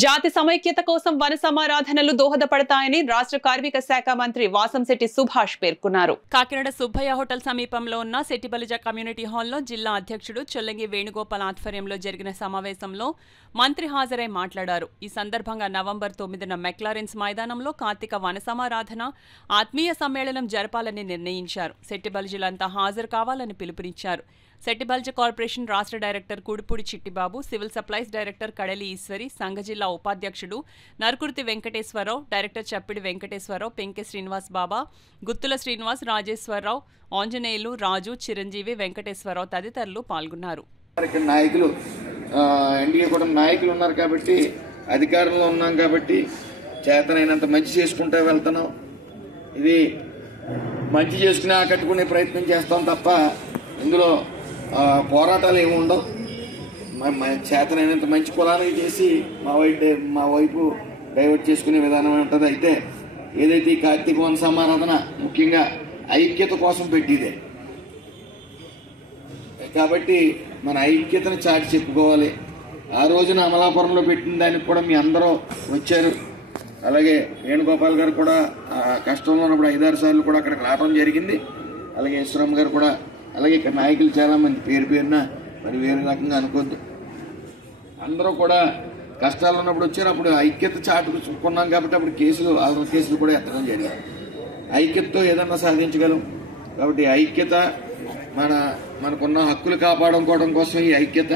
జాతి సమైక్యత కోసం వన సమారాధనలు దోహదపడతాయని రాష్ట్ర కార్మిక శాఖ మంత్రి వాసంశెట్టి సుభాష్ పేర్కొన్నారు. కాకినాడ సుబ్బయ్య హోటల్ సమీపంలో ఉన్న సెట్టిబలిజ కమ్యూనిటీ హాల్లో జిల్లా అధ్యక్షుడు చొల్లంగి వేణుగోపాల్ ఆధ్వర్యంలో జరిగిన సమావేశంలో మంత్రి హాజరై మాట్లాడారు. ఈ సందర్భంగా నవంబర్ 9న మెక్లారెన్స్ మైదానంలో కార్తీక వన సమారాధన ఆత్మీయ సమ్మేళనం జరపాలని నిర్ణయించారు. సెట్టిబలిజలంతా హాజరు కావాలని పిలుపునిచ్చారు. సెట్టిబల్జ కార్పొరేషన్ రాష్ట్ర director Kudupudi Chittibabu, civil supplies director కడలి ఈశ్వరి, సంఘ జిల్లా ఉపాధ్యక్షుడు నరుకుర్తి వెంకటేశ్వరరావు, డైరెక్టర్ చప్పిడి వెంకటేశ్వరరావు, పెంకె శ్రీనివాస్ బాబా, గుత్తుల శ్రీనివాస్, రాజేశ్వరరావు, ఆంజనేయులు, రాజు, చిరంజీవి, వెంకటేశ్వరరావు తదితరులు పాల్గొన్నారు. నాయకులు ఎన్డీఏ కూడా నాయకులు ఉన్నారు కాబట్టి, అధికారంలో ఉన్నాం కాబట్టి చేతనైనంత మంచి చేసుకుంటూ వెళ్తున్నాం. ఇది మంచి చేసుకుని ఆకట్టుకునే ప్రయత్నం చేస్తాం తప్ప ఇందులో పోరాటాలు ఏమి ఉండవు. చేతనైనంత మంచి కులానికి చేసి మా వైపు డైవర్ట్ చేసుకునే విధానం ఉంటుంది. అయితే ఏదైతే ఈ కార్తీక వన సమారాధన ముఖ్యంగా ఐక్యత కోసం పెట్టిదే కాబట్టి మన ఐక్యతను చాటి చెప్పుకోవాలి. ఆ రోజున అమలాపురంలో పెట్టిన దానికి కూడా మీ అందరూ వచ్చారు. అలాగే వేణుగోపాల్ గారు కూడా కష్టంలో ఉన్నప్పుడు 5-6 సార్లు కూడా అక్కడికి రావడం జరిగింది. అలాగే ఈశ్వరమ్మ గారు కూడా, అలాగే ఇక్కడ నాయకులు చాలా మంది పేరున మరి వేరే రకంగా అనుకోద్దు. అందరూ కూడా కష్టాలు ఉన్నప్పుడు వచ్చారు. అప్పుడు ఐక్యత చాటుకున్నాం కాబట్టి అప్పుడు ఆల్రెడీ కేసులు కూడా ఎత్తడం జరిగింది. ఐక్యతతో ఏదన్నా సాధించగలం. కాబట్టి ఐక్యత మనకున్న హక్కులు కాపాడుకోవడం కోసం ఈ ఐక్యత.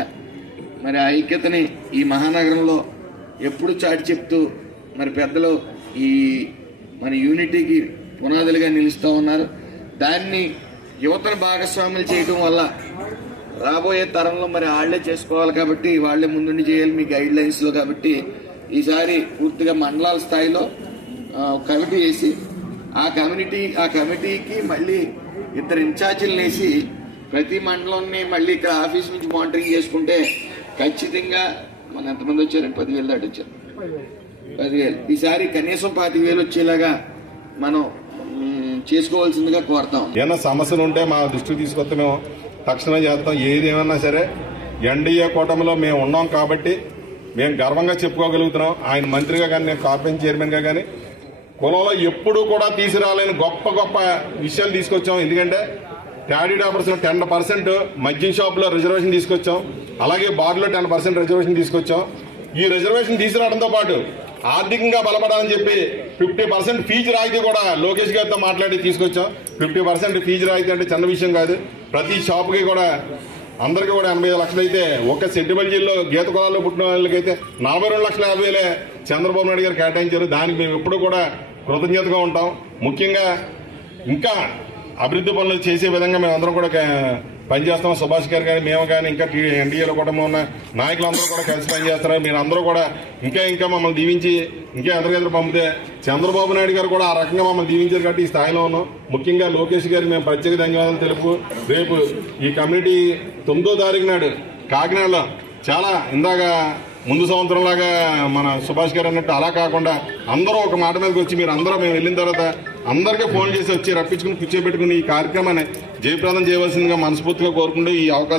మరి ఆ ఐక్యతని ఈ మహానగరంలో ఎప్పుడు చాటి చెప్తూ మరి పెద్దలు ఈ మన యూనిటీకి పునాదులుగా నిలుస్తూ ఉన్నారు. దాన్ని యువతను భాగస్వాములు చేయడం వల్ల రాబోయే తరంలో మరి వాళ్లే చేసుకోవాలి కాబట్టి వాళ్లే ముందుండి చేయాలి మీ గైడ్ లైన్స్ లో. కాబట్టి ఈసారి పూర్తిగా మండలాల స్థాయిలో కమిటీ వేసి ఆ కమిటీకి మళ్ళీ 2 ఇన్ఛార్జీలు వేసి ప్రతి మండలాన్ని మళ్ళీ ఇక్కడ ఆఫీస్ నుంచి మానిటరింగ్ చేసుకుంటే ఖచ్చితంగా మన ఎంతమంది వచ్చారు? 10,000 దాటి వచ్చారు. 10,000 ఈసారి కనీసం 25,000 వచ్చేలాగా మనం చేసుకోవాల్సిందిగా కోరుతాం. ఏమైనా సమస్యలు ఉంటే మా దృష్టికి తీసుకొస్తే మేము తక్షణం చేస్తాం. ఏది ఏమన్నా సరే ఎన్డీఏ కూటమిలో మేము ఉన్నాం కాబట్టి మేము గర్వంగా చెప్పుకోగలుగుతున్నాం. ఆయన మంత్రిగా కానీ, నేను కార్పొరేషన్ చైర్మన్ గా కానీ కులంలో ఎప్పుడూ కూడా తీసుకురాలేని గొప్ప గొప్ప విషయాలు తీసుకొచ్చాం. ఎందుకంటే ట్యాడీ డాబర్స్ లో 10% మద్యం షాప్ లో రిజర్వేషన్ తీసుకొచ్చాం. అలాగే బార్లో 10% రిజర్వేషన్ తీసుకొచ్చాం. ఈ రిజర్వేషన్ తీసుకురావడంతో పాటు ఆర్థికంగా బలపడాలని చెప్పి 50% ఫీజు రాయితీ కూడా లోకేష్ గారితో మాట్లాడి తీసుకొచ్చాం. 50% ఫీజు రాయితీ అంటే చిన్న విషయం కాదు. ప్రతి షాపుకి కూడా అందరికీ కూడా 85 లక్షలు అయితే ఒక్క సెట్టిబల్జీల్లో గీత కులాల్లో పుట్టిన వాళ్ళకైతే 42,50,000 చంద్రబాబు నాయుడు గారు కేటాయించారు. దానికి మేము ఎప్పుడు కూడా కృతజ్ఞతగా ఉంటాం. ముఖ్యంగా ఇంకా అభివృద్ధి పనులు చేసే విధంగా మేమందరం కూడా పనిచేస్తాం. సుభాష్ గారు కానీ, మేము కానీ, ఇంకా ఎన్డీఏలో కూడా ఉన్న నాయకులందరూ కూడా కలిసి పనిచేస్తున్నారు. మీరు అందరూ కూడా ఇంకా మమ్మల్ని దీవించి ఇంకా ఎదురు పంపితే చంద్రబాబు నాయుడు గారు కూడా ఆ రకంగా మమ్మల్ని దీవించారు కాబట్టి ఈ స్థాయిలో ఉన్నాం. ముఖ్యంగా లోకేష్ గారికి మేము ప్రత్యేక ధన్యవాదాలు తెలుపు. రేపు ఈ కమ్యూనిటీ 9వ తారీఖు నాడు కాకినాడలో చాలా ఇందాక ముందు సంవత్సరం లాగా మన సుభాష్ గారు అన్నట్టు అలా కాకుండా అందరూ ఒక మాట మీదకి వచ్చి మీరు అందరూ మేము వెళ్ళిన తర్వాత అందరికీ ఫోన్ చేసి వచ్చి రప్పించుకుని కూర్చోబెట్టుకుని ఈ కార్యక్రమాన్ని జయప్రదం చేయవలసిందిగా మనస్ఫూర్తిగా కోరుకుంటూ ఈ అవకాశం